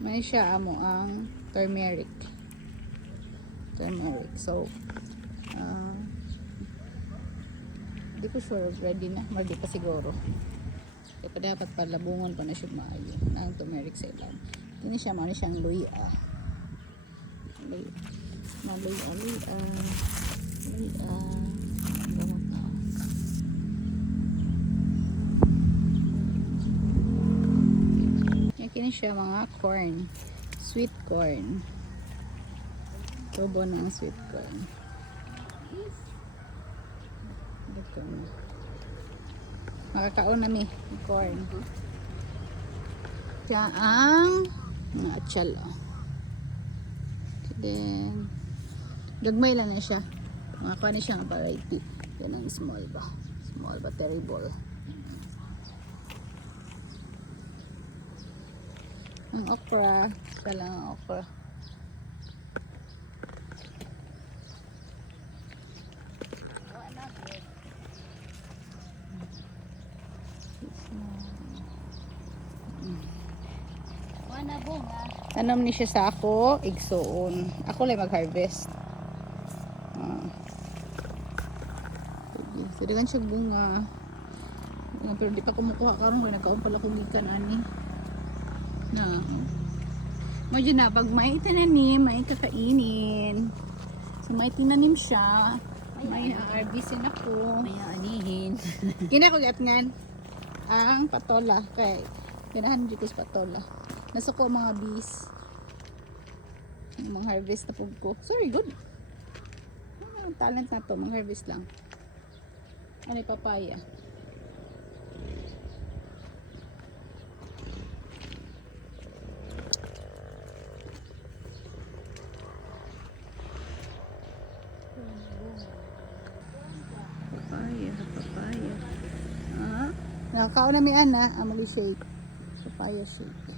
May siya amo ang turmeric. So hindi ko sure ready na, ready pa siguro. Kaya pa dapat palabungan pa na siya maayo ng turmeric sa ilan. Kini siya man siyang luya. Kini siya mga corn, sweet corn. Tubo ng sweet corn. Dito na. Makakaon nami corn. Siya ang mga atsala. Then gagmay lang na siya. Makakuha na siya ang variety. Yan ang small ba? Small ba terrible. Ang okra, siya lang ang okra. Tanom ni siya sa ako, igsoon. Ako lang mag-harvest. So, digan siya bunga. Pero di pa kumukuha karon kaya nagkaon pala kong gikan ani. Na. Medyo na pag may tinanim, may kakainin. So may tinanim siya. May harvestin ako. May anihin. Kina ko gatngan ang patola kay ganahan dito sa patola. Nasuko mga bees. Mga harvest na pug ko. Sorry, good. Talent na to, mga harvest lang. Ano papaya? Papaya. Nakakaon na mi ana, amali shake. Papaya shake.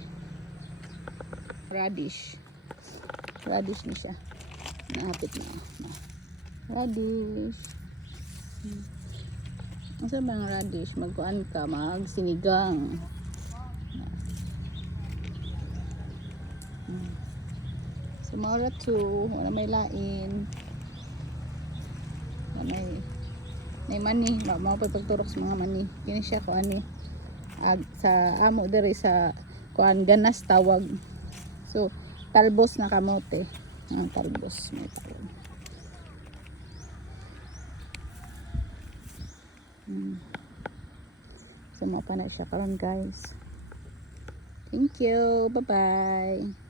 Radish na siya. Nahapit na. Radish. Ang sarap ng radish. Magkuhan ka, magsinigang. Sumara to. Wala may lain. May mani. Mga pagturok sa mga mani. Kini siya kuhan ni. Sa amo dere sa kuhan ganas tawag. So, talbos na kamote. Talbos. May tawag. So, mapa na siya karon guys. Thank you. Bye-bye.